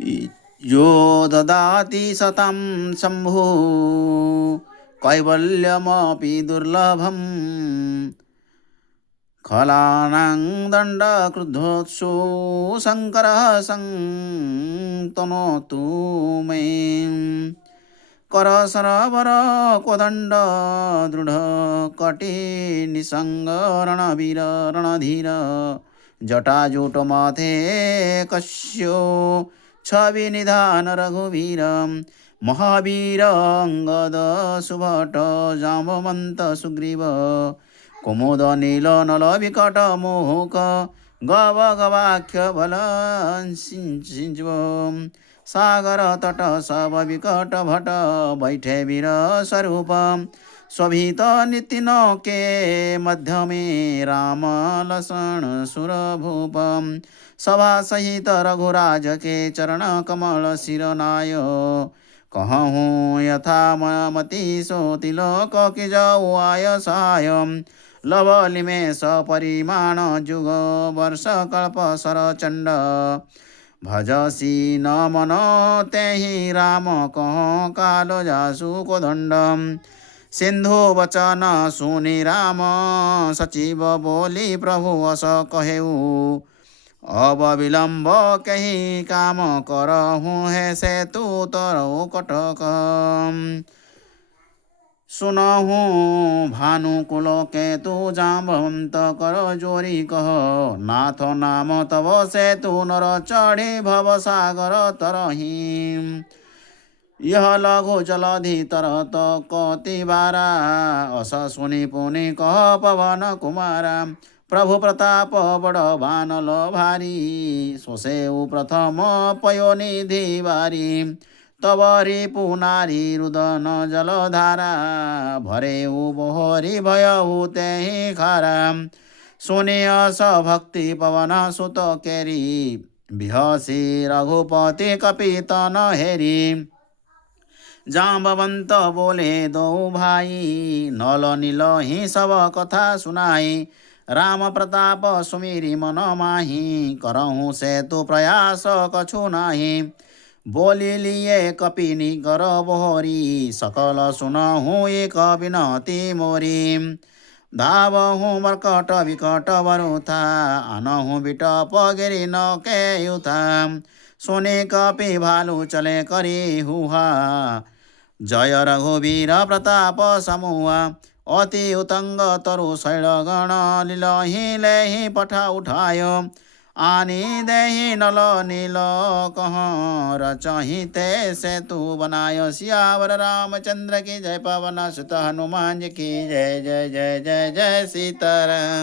यो ददाति सतां शम्भुः कैवल्यमपि दुर्लभम् खलानां दण्डक्रुद्धोत्सो शङ्करः सन्तनोतु मे करसरोवर कोदण्ड दृढ कटे निसङ्ग रणवीर रणधीर जटाजूटमाथे कस्यो छविनिधान रघुवीर महावीर अङ्गद सुभट जाम्बवन्त सुग्रीव कुमुद नील नल विकट मोहक गव गवाख्य बल सिंचव सागर तट सब विकट भट बैठे वीर स्वरूप शोभित नितिन के मध्य में राम लसन सुर भूप सभा सहित रघुराज के चरण कमल शिरनाय कहूँ यथा मति सो तिलक कि जाऊ आय सहाय लवलिमे सपरिमाण जुग वर्ष कल्प सरचण्ड भजसी न मन तेहि राम कह काल जासु कोदण्ड सिंधु वचन सुनि राम सचिव बोली प्रभु अस कहेऊ अब विलम्ब कही काम करहु हे सेतु तरौ कटक सुनहु भानुकुल केतु जाम्बवंत कर जोरी कह नाथ नाम तव सेतु नर चढ़ी भव सागर तरही यह लघु जलधि तरत कति बारा अस सुनि पुनि कह पवन कुमारा प्रभु प्रताप बड़ भानल भारी सोसेउ प्रथम पयो निधि बारी तवरी पुनारी रुदन जलधारा भरेउ बोहरी भयउ तेहि खारा सुनि अस भक्ति पवन सुत केरी बिहसी रघुपति कपितन हेरी जाम्बवंत बोले दो भाई नल नील ही सब कथा सुनाई राम प्रताप सुमिरी मन माही करहु सेतु प्रयास कछु नाही बोली लिए कपिनी कर बोहरी सकल सुनहु एक विनती मोरी धावहु मर्कट विकट वरुथा आनहु बिटप गिरि न केयुथा सोने कपि भालू चले करी हुहा जय रघुवीर प्रताप समूह अति उतंग तरु शैलगण लीलहि लेहि पठा उठायो आनी देहि नल नील कह रचहि ते सेतु बनायो सियावर रामचंद्र की जय पवन सुत हनुमान जी की जय जय जय जय जय सीताराम।